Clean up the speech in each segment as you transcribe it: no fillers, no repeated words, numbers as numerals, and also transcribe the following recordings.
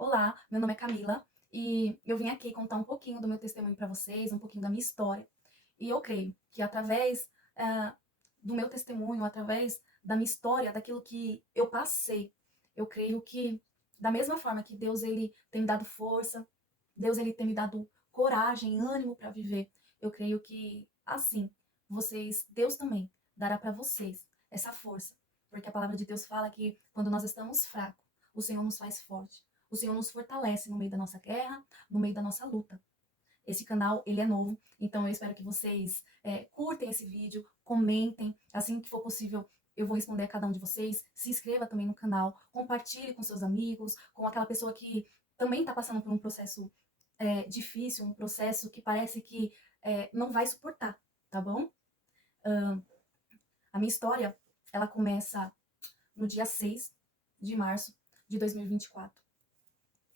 Olá, meu nome é Camila e eu vim aqui contar um pouquinho do meu testemunho para vocês, um pouquinho da minha história. E eu creio que através ah, do meu testemunho, através da minha história, daquilo que eu passei, eu creio que da mesma forma que Deus ele tem me dado força, Deus ele tem me dado coragem, ânimo para viver, eu creio que assim Deus também dará para vocês essa força, porque a palavra de Deus fala que quando nós estamos fracos, o Senhor nos faz forte. O Senhor nos fortalece no meio da nossa guerra, no meio da nossa luta. Esse canal, ele é novo, então eu espero que vocês curtem esse vídeo, comentem, assim que for possível, eu vou responder a cada um de vocês. Se inscreva também no canal, compartilhe com seus amigos, com aquela pessoa que também está passando por um processo difícil, um processo que parece que não vai suportar, tá bom? A minha história, ela começa no dia 6 de março de 2024.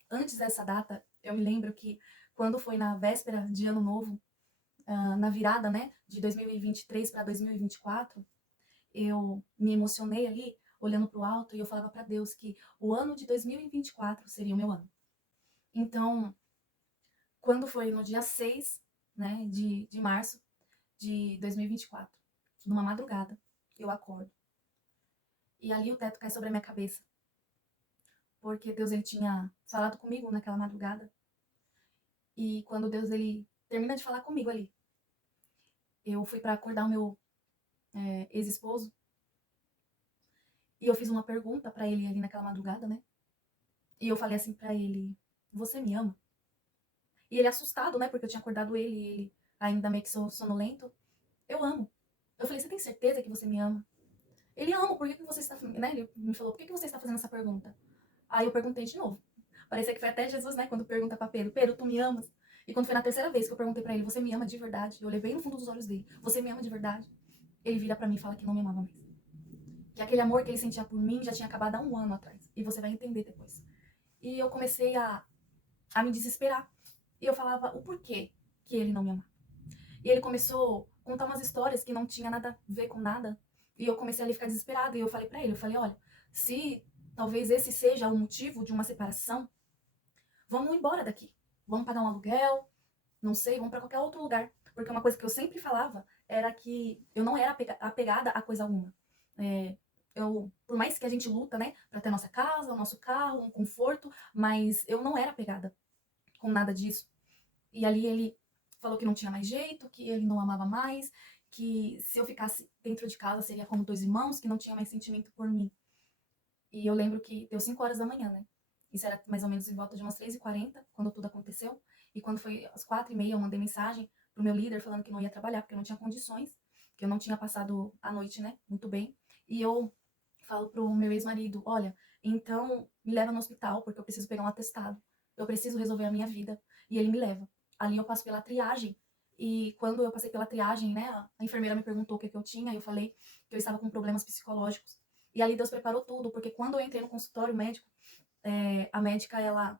Antes dessa data, eu me lembro que quando foi na véspera de Ano Novo, na virada, né, de 2023 para 2024, eu me emocionei ali, olhando para o alto, e eu falava para Deus que o ano de 2024 seria o meu ano. Então, quando foi no dia 6, né, de março de 2024, numa madrugada, eu acordo. E ali o teto cai sobre a minha cabeça, porque Deus ele tinha falado comigo naquela madrugada. E quando Deus ele termina de falar comigo ali, eu fui para acordar o meu ex-esposo e eu fiz uma pergunta para ele ali naquela madrugada, né? E eu falei assim para ele: "Você me ama?" E ele assustado, né? Porque eu tinha acordado ele e ele ainda meio que sonolento. "Eu amo." Eu falei: "Você tem certeza que você me ama?" Ele: "Amo. Por que que você está, né?" Ele me falou: "Por que que você está fazendo essa pergunta?" Aí eu perguntei de novo. Parecia que foi até Jesus, né? Quando pergunta para Pedro: "Pedro, tu me amas?" E quando foi na terceira vez que eu perguntei para ele: "Você me ama de verdade?" Eu olhei bem no fundo dos olhos dele: "Você me ama de verdade?" Ele vira para mim e fala que não me amava mais. Que aquele amor que ele sentia por mim já tinha acabado há um ano atrás. E você vai entender depois. E eu comecei a me desesperar. E eu falava o porquê que ele não me amava. E ele começou a contar umas histórias que não tinha nada a ver com nada. E eu comecei a ficar desesperada. E eu falei pra ele, eu falei, olha, se talvez esse seja o motivo de uma separação, vamos embora daqui. Vamos pagar um aluguel, não sei, vamos pra qualquer outro lugar. Porque uma coisa que eu sempre falava era que eu não era apegada a coisa alguma. É, por mais que a gente luta, né, pra ter nossa casa, o nosso carro, um conforto, mas eu não era apegada com nada disso. E ali ele falou que não tinha mais jeito, que ele não amava mais, que se eu ficasse dentro de casa seria como dois irmãos, que não tinha mais sentimento por mim. E eu lembro que deu 5 horas da manhã, né? Isso era mais ou menos em volta de umas 3h40, quando tudo aconteceu. E quando foi às 4h30, eu mandei mensagem pro meu líder falando que não ia trabalhar, porque eu não tinha condições, que eu não tinha passado a noite, né? Muito bem. E eu falo pro meu ex-marido, olha, então me leva no hospital, porque eu preciso pegar um atestado. Eu preciso resolver a minha vida. E ele me leva. Ali eu passo pela triagem. E quando eu passei pela triagem, né, a enfermeira me perguntou o que eu tinha, e eu falei que eu estava com problemas psicológicos. E ali Deus preparou tudo, porque quando eu entrei no consultório médico, a médica, ela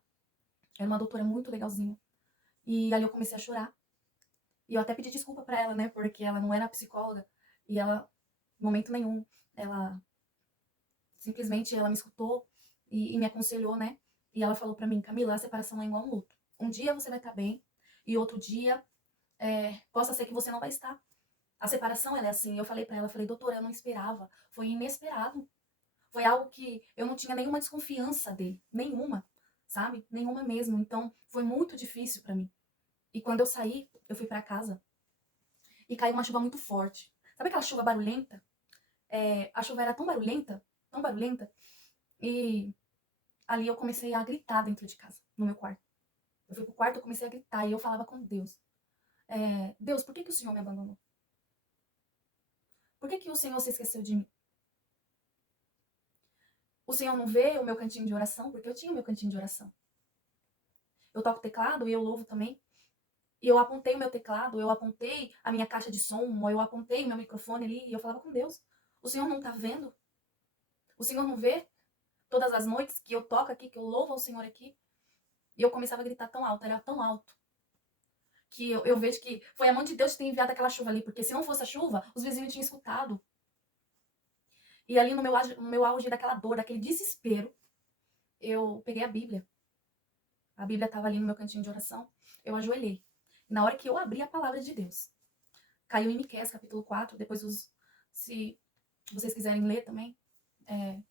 era uma doutora muito legalzinha. E ali eu comecei a chorar. E eu até pedi desculpa pra ela, né, porque ela não era psicóloga. E ela, em momento nenhum, ela simplesmente ela me escutou e me aconselhou, né? E ela falou pra mim, Camila, a separação é igual um luto. Um dia você vai estar bem e outro dia possa ser que você não vai estar. A separação, ela é assim. Eu falei pra ela, falei, doutora, eu não esperava. Foi inesperado. Foi algo que eu não tinha nenhuma desconfiança dele. Nenhuma, sabe? Nenhuma mesmo. Então, foi muito difícil pra mim. E quando eu saí, eu fui pra casa e caiu uma chuva muito forte. Sabe aquela chuva barulhenta? A chuva era tão barulhenta, e ali eu comecei a gritar dentro de casa, no meu quarto. Eu fui pro quarto, eu comecei a gritar e eu falava com Deus. Deus, por que que o Senhor me abandonou? Por que que o Senhor se esqueceu de mim? O Senhor não vê o meu cantinho de oração? Porque eu tinha o meu cantinho de oração. Eu toco teclado e eu louvo também. E eu apontei o meu teclado, eu apontei a minha caixa de som, ou eu apontei o meu microfone ali e eu falava com Deus. O Senhor não tá vendo? O Senhor não vê todas as noites que eu toco aqui, que eu louvo ao Senhor aqui? E eu começava a gritar tão alto, era tão alto, que eu vejo que foi a mão de Deus que tem enviado aquela chuva ali, porque se não fosse a chuva, os vizinhos tinham escutado. E ali no meu auge daquela dor, daquele desespero, eu peguei a Bíblia A Bíblia estava ali no meu cantinho de oração, eu ajoelhei. E na hora que eu abri a palavra de Deus, caiu em Miqueias, capítulo 4, depois se vocês quiserem ler também. É,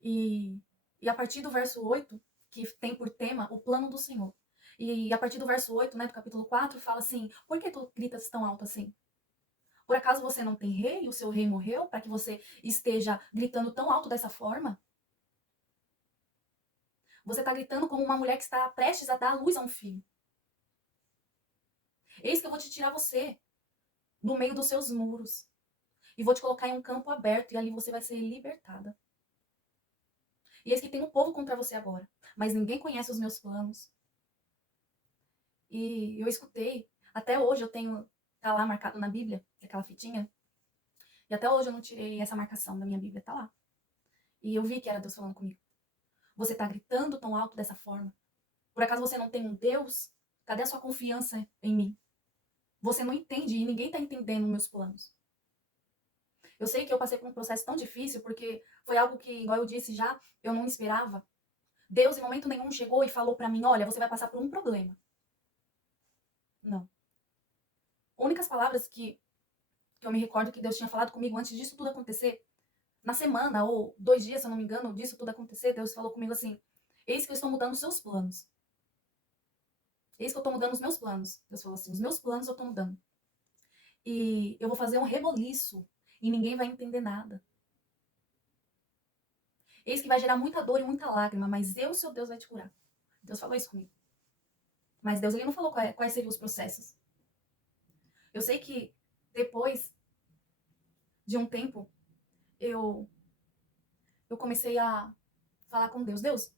e, e a partir do verso 8, que tem por tema o plano do Senhor. E a partir do verso 8, né, do capítulo 4, fala assim: por que tu gritas tão alto assim? Por acaso você não tem rei e o seu rei morreu para que você esteja gritando tão alto dessa forma? Você está gritando como uma mulher que está prestes a dar à luz a um filho. Eis que eu vou te tirar você do meio dos seus muros e vou te colocar em um campo aberto e ali você vai ser libertada. E eis que tem um povo contra você agora, mas ninguém conhece os meus planos. E eu escutei, até hoje eu tenho, tá lá marcado na Bíblia, aquela fitinha, e até hoje eu não tirei essa marcação da minha Bíblia, tá lá. E eu vi que era Deus falando comigo. Você tá gritando tão alto dessa forma? Por acaso você não tem um Deus? Cadê a sua confiança em mim? Você não entende e ninguém tá entendendo meus planos. Eu sei que eu passei por um processo tão difícil porque foi algo que, igual eu disse já, eu não esperava. Deus em momento nenhum chegou e falou pra mim, olha, você vai passar por um problema. Não. Únicas palavras que eu me recordo que Deus tinha falado comigo antes disso tudo acontecer, na semana ou 2 dias, se eu não me engano, disso tudo acontecer, Deus falou comigo assim, eis que eu estou mudando os seus planos. Eis que eu estou mudando os meus planos. Deus falou assim, os meus planos eu estou mudando. E eu vou fazer um reboliço e ninguém vai entender nada. Eis que vai gerar muita dor e muita lágrima, mas eu, seu Deus, vai te curar. Deus falou isso comigo. Mas Deus, ele não falou quais seriam os processos. Eu sei que depois de um tempo, eu, eu comecei a falar com Deus. Deus,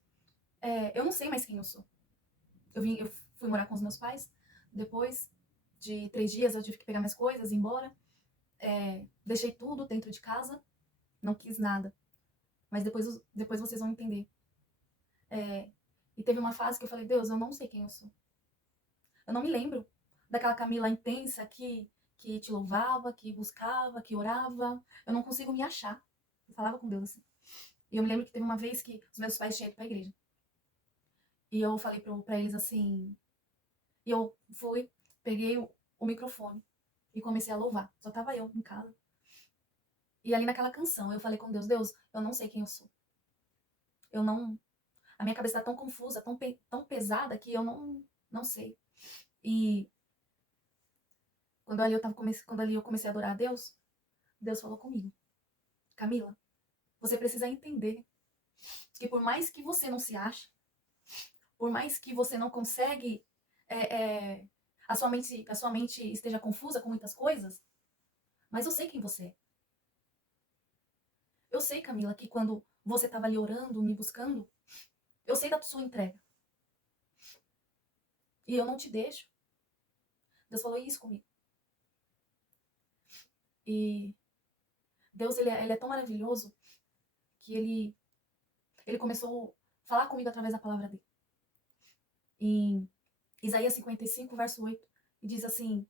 eu não sei mais quem eu sou. Eu fui morar com os meus pais. Depois de 3 dias, eu tive que pegar minhas coisas e ir embora. Deixei tudo dentro de casa. Não quis nada. Mas depois vocês vão entender. E teve uma fase que eu falei, Deus, eu não sei quem eu sou. Eu não me lembro daquela Camila intensa que te louvava, que buscava, que orava. Eu não consigo me achar. Eu falava com Deus assim. E eu me lembro que teve uma vez que os meus pais tinham ido pra igreja. E eu falei pra eles assim. E eu fui, peguei o microfone e comecei a louvar. Só tava eu em casa. E ali naquela canção eu falei com Deus, Deus, eu não sei quem eu sou. Eu não. A minha cabeça tá tão confusa, tão pesada que eu não sei. E quando ali eu comecei a adorar a Deus, Deus falou comigo. Camila, você precisa entender que por mais que você não se ache, por mais que você não consegue, é, é, a sua mente esteja confusa com muitas coisas, mas eu sei quem você é. Eu sei, Camila, que quando você estava ali orando, me buscando, eu sei da sua entrega. E eu não te deixo. Deus falou isso comigo. E Deus, ele é tão maravilhoso que ele começou a falar comigo através da palavra dele. Em Isaías 55, verso 8, e diz assim,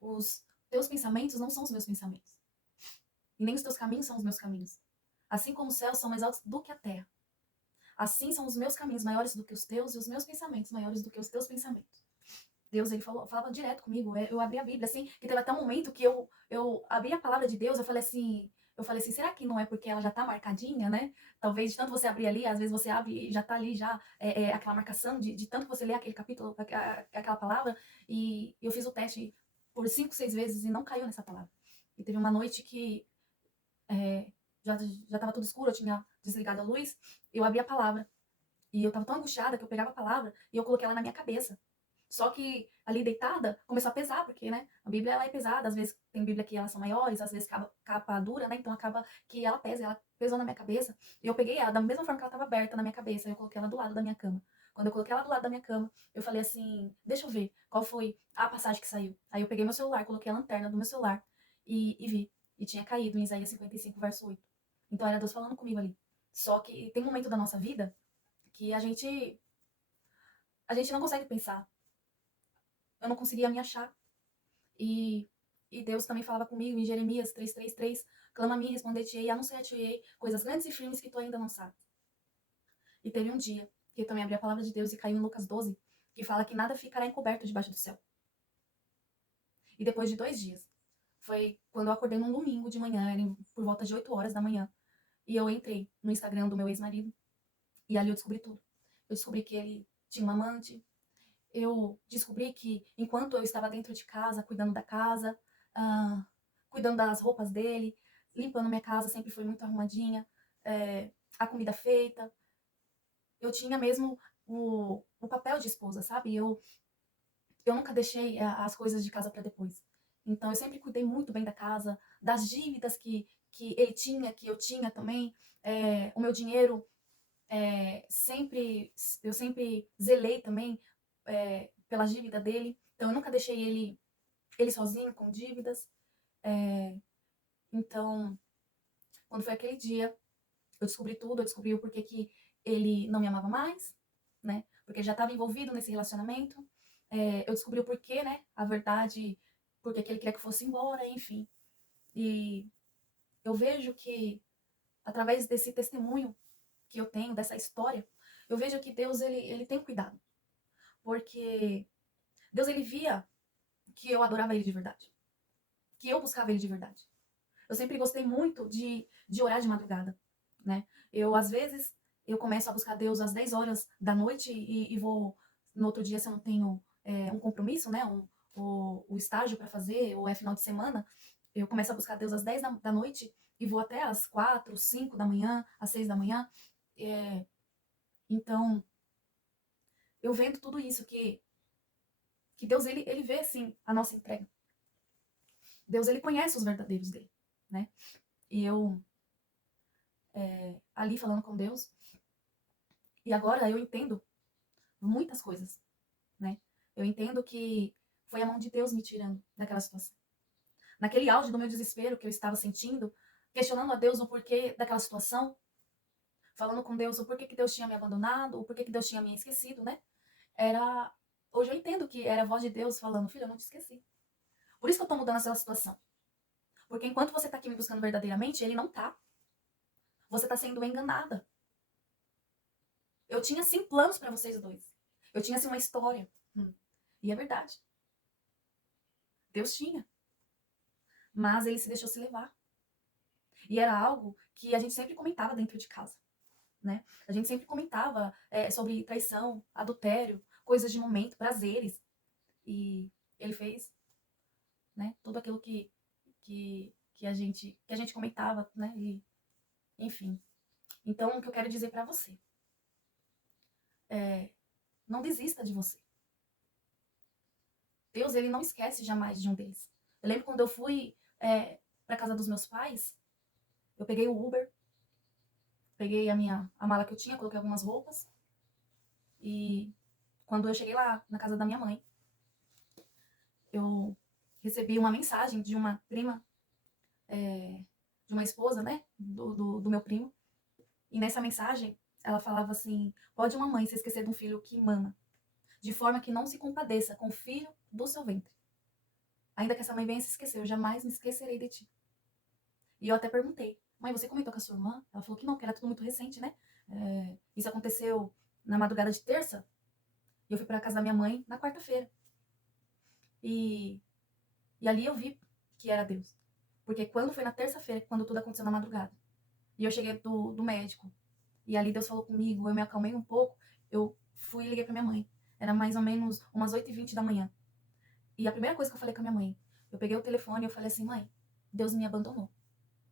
os teus pensamentos não são os meus pensamentos. E nem os teus caminhos são os meus caminhos. Assim como os céus são mais altos do que a terra. Assim são os meus caminhos maiores do que os teus e os meus pensamentos maiores do que os teus pensamentos. Deus, ele falava direto comigo. Eu abri a Bíblia, assim, que teve até um momento que eu abri a palavra de Deus, eu falei assim, será que não é porque ela já tá marcadinha, né? Talvez de tanto você abrir ali, às vezes você abre e já tá ali já aquela marcação de tanto que você lê aquele capítulo, aquela palavra, e eu fiz o teste por 5, 6 vezes e não caiu nessa palavra. E teve uma noite que já tava tudo escuro, eu tinha desligado a luz, eu abri a palavra. E eu tava tão angustiada que eu pegava a palavra e eu coloquei ela na minha cabeça. Só que ali deitada começou a pesar, porque, né, a Bíblia ela é pesada, às vezes tem Bíblia que elas são maiores, às vezes capa dura, né, então acaba que ela pesa, ela pesou na minha cabeça, e eu peguei ela da mesma forma que ela estava aberta na minha cabeça, e eu coloquei ela do lado da minha cama. Quando eu coloquei ela do lado da minha cama, eu falei assim, deixa eu ver qual foi a passagem que saiu. Aí eu peguei meu celular, coloquei a lanterna do meu celular e vi, e tinha caído em Isaías 55, verso 8. Então era Deus falando comigo ali. Só que tem um momento da nossa vida que a gente não consegue pensar. Eu não conseguia me achar. E, e Deus também falava comigo em Jeremias 3:3, clama a mim, responder-te-ei, anunciar-te-ei coisas grandes e firmes que tu ainda não sabes. E teve um dia que eu também abri a palavra de Deus e caiu em Lucas 12, que fala que nada ficará encoberto debaixo do céu. E depois de 2 dias, foi quando eu acordei num domingo de manhã, era por volta de 8 horas da manhã, e eu entrei no Instagram do meu ex-marido, e ali eu descobri tudo. Eu descobri que ele tinha uma amante, eu descobri que enquanto eu estava dentro de casa, cuidando da casa, ah, cuidando das roupas dele, limpando minha casa, sempre foi muito arrumadinha, a comida feita, eu tinha mesmo o papel de esposa, sabe? Eu nunca deixei as coisas de casa para depois. Então, eu sempre cuidei muito bem da casa, das dívidas que ele tinha, que eu tinha também. O meu dinheiro, eu sempre zelei também pela dívida dele. Então, eu nunca deixei ele sozinho com dívidas. É, então, quando foi aquele dia, eu descobri tudo, eu descobri o porquê que ele não me amava mais, né? Porque ele já estava envolvido nesse relacionamento. Eu descobri o porquê, né? A verdade, porque que ele queria que eu fosse embora, enfim. E eu vejo que, através desse testemunho que eu tenho, dessa história, eu vejo que Deus, ele tem cuidado. Porque Deus, ele via que eu adorava ele de verdade. Que eu buscava ele de verdade. Eu sempre gostei muito de orar de madrugada, né? Às vezes, eu começo a buscar Deus às 10 horas da noite e vou, no outro dia, se eu não tenho um compromisso, né? O estágio para fazer, ou é final de semana, eu começo a buscar Deus às 10 da noite e vou até às 4, 5 da manhã, às 6 da manhã. É, então, eu vendo tudo isso, que Deus, ele vê, sim, a nossa entrega. Deus, ele conhece os verdadeiros dele, né? E eu, ali falando com Deus, e agora eu entendo muitas coisas, né? Eu entendo que foi a mão de Deus me tirando daquela situação. Naquele auge do meu desespero que eu estava sentindo, questionando a Deus o porquê daquela situação, falando com Deus o porquê que Deus tinha me abandonado, o porquê que Deus tinha me esquecido, né? Era Hoje eu entendo que era a voz de Deus falando: filho, eu não te esqueci. Por isso que eu tô mudando essa situação. Porque enquanto você tá aqui me buscando verdadeiramente, ele não tá. Você tá sendo enganada. Eu tinha sim planos para vocês dois. Eu tinha sim uma história. E é verdade. Deus tinha. Mas ele se deixou se levar. E era algo que a gente sempre comentava dentro de casa, né? A gente sempre comentava sobre traição, adultério, coisas de momento, prazeres. E ele fez, né? Tudo aquilo que a gente comentava, né? E, enfim. Então, o que eu quero dizer para você é: não desista de você. Deus, ele não esquece jamais de um deles. Eu lembro quando eu fui para casa dos meus pais, eu peguei o Uber, peguei a mala que eu tinha, coloquei algumas roupas. E quando eu cheguei lá na casa da minha mãe, eu recebi uma mensagem de uma prima, de uma esposa, né, do meu primo. E nessa mensagem, ela falava assim: pode uma mãe se esquecer de um filho que mama, de forma que não se compadeça com o filho do seu ventre. Ainda que essa mãe venha se esquecer, eu jamais me esquecerei de ti. E eu até perguntei: mãe, você comentou com a sua irmã? Ela falou que não, que era tudo muito recente, né? Isso aconteceu na madrugada de terça, e eu fui para casa da minha mãe na quarta-feira. E, e ali eu vi que era Deus. Porque quando foi na terça-feira, quando tudo aconteceu na madrugada, e eu cheguei do médico, e ali Deus falou comigo, eu me acalmei um pouco, eu fui e liguei pra minha mãe. Era mais ou menos umas 8h20 da manhã. E a primeira coisa que eu falei com a minha mãe, eu peguei o telefone e eu falei assim: mãe, Deus me abandonou.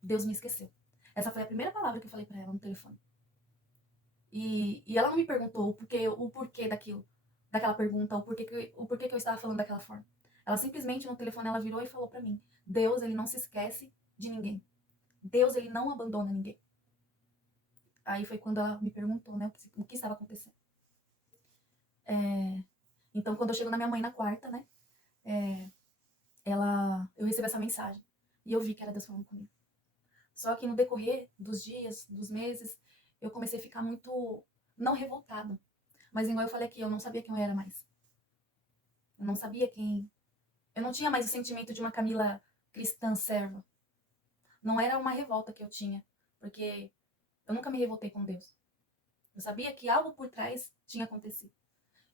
Deus me esqueceu. Essa foi a primeira palavra que eu falei pra ela no telefone. E ela não me perguntou o porquê daquela pergunta, o porquê que eu estava falando daquela forma. Ela simplesmente no telefone ela virou e falou pra mim: Deus, ele não se esquece de ninguém. Deus, ele não abandona ninguém. Aí foi quando ela me perguntou, né, o que estava acontecendo. Então, quando eu chego na minha mãe na quarta, né, eu recebo essa mensagem. E eu vi que era Deus falando comigo. Só que no decorrer dos dias, dos meses, eu comecei a ficar muito, não revoltada, mas igual eu falei aqui, eu não sabia quem eu era mais. Eu não sabia quem. Eu não tinha mais o sentimento de uma Camila cristã serva. Não era uma revolta que eu tinha, porque eu nunca me revoltei com Deus. Eu sabia que algo por trás tinha acontecido.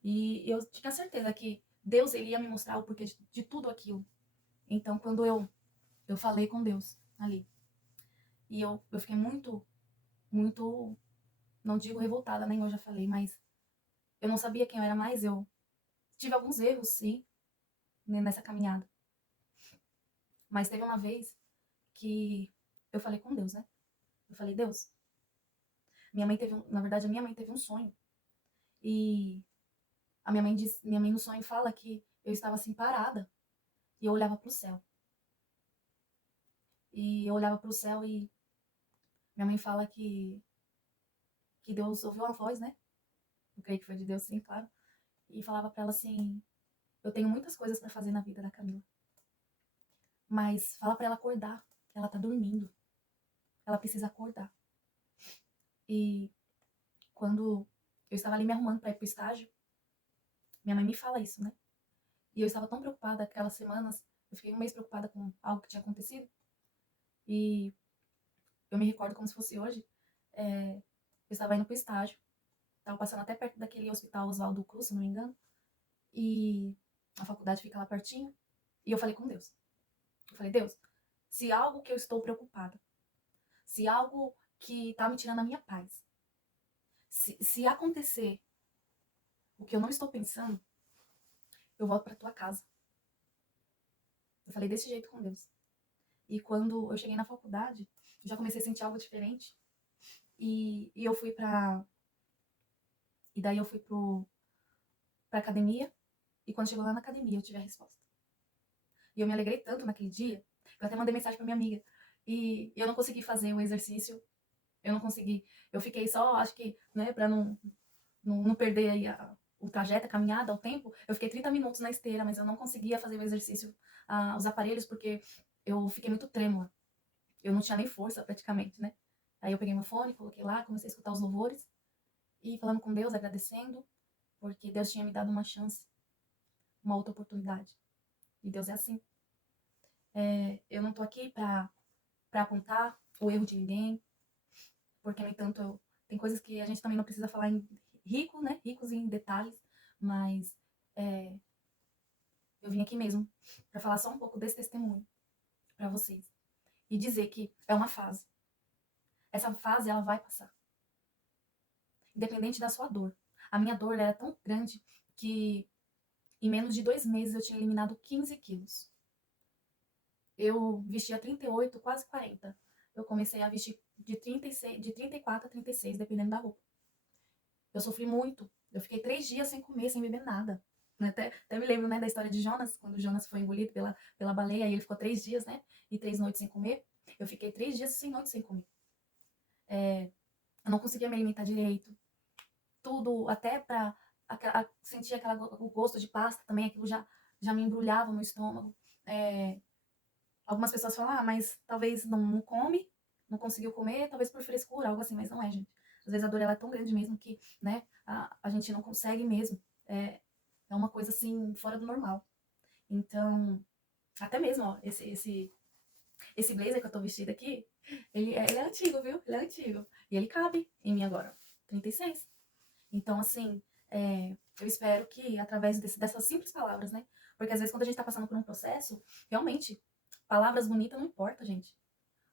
E eu tinha certeza que Deus ele ia me mostrar o porquê de tudo aquilo. Então, quando eu falei com Deus ali, e eu fiquei muito, não digo revoltada, nem eu já falei, mas eu não sabia quem eu era mais. Eu tive alguns erros, sim, nessa caminhada. Mas teve uma vez que eu falei com Deus, né? Eu falei, Deus, na verdade, a minha mãe teve um sonho. E minha mãe no sonho fala que eu estava assim parada e eu olhava para o céu. E eu olhava para o céu e minha mãe fala que Deus ouviu uma voz, né? Eu creio que foi de Deus, sim, claro. E falava para ela assim: eu tenho muitas coisas para fazer na vida da Camila, mas fala para ela acordar, que ela tá dormindo. Ela precisa acordar. E quando eu estava ali me arrumando para ir pro estágio, minha mãe me fala isso, né? E eu estava tão preocupada aquelas semanas, eu fiquei um mês preocupada com algo que tinha acontecido. E eu me recordo como se fosse hoje. Eu estava indo pro estágio, estava passando até perto daquele hospital Oswaldo Cruz, se não me engano. E a faculdade fica lá pertinho. E eu falei com Deus. Eu falei, Deus, se algo que eu estou preocupada, se algo que tá me tirando a minha paz, se acontecer o que eu não estou pensando, eu volto pra tua casa. Eu falei desse jeito com Deus. E quando eu cheguei na faculdade, eu já comecei a sentir algo diferente. E eu fui pra. E daí eu fui pra academia. E quando chegou lá na academia, eu tive a resposta. E eu me alegrei tanto naquele dia, que eu até mandei mensagem pra minha amiga. E eu não consegui fazer o exercício. Eu não consegui. Eu fiquei só, acho que, né, pra não perder aí o trajeto, a caminhada, o tempo. Eu fiquei 30 minutos na esteira, mas eu não conseguia fazer o exercício, os aparelhos, porque eu fiquei muito trêmula. Eu não tinha nem força, praticamente, né? Aí eu peguei meu fone, coloquei lá, comecei a escutar os louvores. E falando com Deus, agradecendo, porque Deus tinha me dado uma chance, uma outra oportunidade. E Deus é assim. Eu não tô aqui pra apontar o erro de ninguém, porque, no entanto, tem coisas que a gente também não precisa falar em rico, né? Ricos em detalhes, mas é, eu vim aqui mesmo para falar só um pouco desse testemunho para vocês e dizer que é uma fase. Essa fase ela vai passar, independente da sua dor. A minha dor era tão grande que em menos de 2 meses eu tinha eliminado 15 quilos. Eu vestia 38, quase 40. Eu comecei a vestir de 36, de 34 a 36, dependendo da roupa. Eu sofri muito. Eu fiquei 3 dias sem comer, sem beber nada. Até me lembro, né, da história de Jonas, quando Jonas foi engolido pela baleia, e ele ficou 3 dias, né, e 3 noites sem comer. Eu fiquei 3 dias sem noites sem comer. Eu não conseguia me alimentar direito. Tudo, até pra sentir o gosto de pasta também, aquilo já me embrulhava no estômago. É, algumas pessoas falam, mas talvez não come, não conseguiu comer, talvez por frescura, algo assim, mas não é, gente. Às vezes a dor ela é tão grande mesmo que, né, a gente não consegue mesmo. É uma coisa assim, fora do normal. Então, até mesmo, ó, esse blazer que eu tô vestida aqui, ele é antigo, viu? Ele é antigo. E ele cabe em mim agora, 36. Então, assim, eu espero que através dessas simples palavras, né? Porque às vezes quando a gente tá passando por um processo, realmente, palavras bonitas não importa, gente.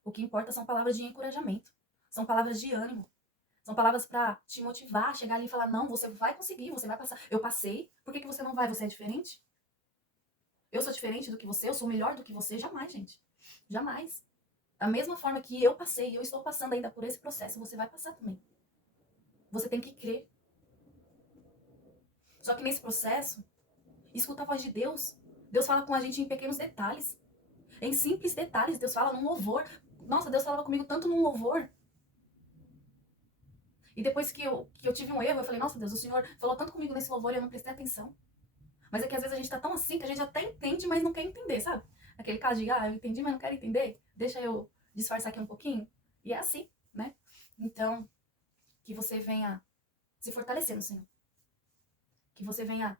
O que importa são palavras de encorajamento. São palavras de ânimo. São palavras para te motivar, chegar ali e falar: não, você vai conseguir, você vai passar. Eu passei, por que você não vai? Você é diferente? Eu sou diferente do que você, eu sou melhor do que você? Jamais, gente. Jamais. Da mesma forma que eu passei, eu estou passando ainda por esse processo, você vai passar também. Você tem que crer. Só que nesse processo, escuta a voz de Deus. Deus fala com a gente em pequenos detalhes. Em simples detalhes, Deus fala num louvor. Nossa, Deus falava comigo tanto num louvor. E depois que eu tive um erro, eu falei, nossa Deus, o Senhor falou tanto comigo nesse louvor e eu não prestei atenção. Mas é que às vezes a gente tá tão assim que a gente até entende, mas não quer entender, sabe? Aquele caso de, eu entendi, mas não quero entender. Deixa eu disfarçar aqui um pouquinho. E é assim, né? Então, que você venha se fortalecer no Senhor. Que você venha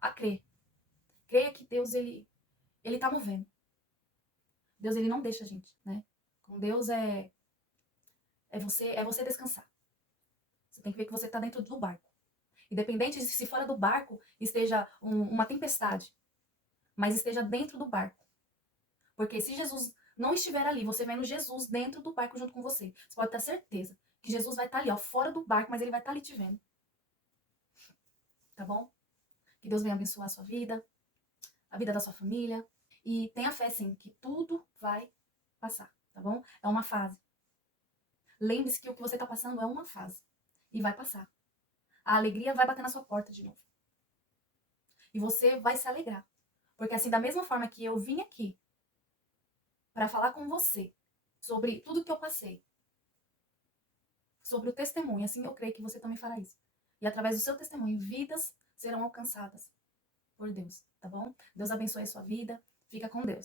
a crer. Creia que Deus, ele tá movendo. Deus, ele não deixa a gente, né? Com Deus é você descansar. tem que ver que você está dentro do barco. Independente de se fora do barco esteja uma tempestade, mas esteja dentro do barco. Porque se Jesus não estiver ali, você vendo Jesus dentro do barco junto com você, você pode ter certeza que Jesus vai estar ali, ó, fora do barco, mas ele vai estar ali te vendo. Tá bom? Que Deus venha abençoar a sua vida, a vida da sua família. E tenha fé, sim, que tudo vai passar, tá bom? É uma fase. Lembre-se que o que você está passando é uma fase. E vai passar. A alegria vai bater na sua porta de novo. E você vai se alegrar. Porque assim, da mesma forma que eu vim aqui para falar com você sobre tudo que eu passei, sobre o testemunho, assim eu creio que você também fará isso. E através do seu testemunho, vidas serão alcançadas por Deus, tá bom? Deus abençoe a sua vida. Fica com Deus.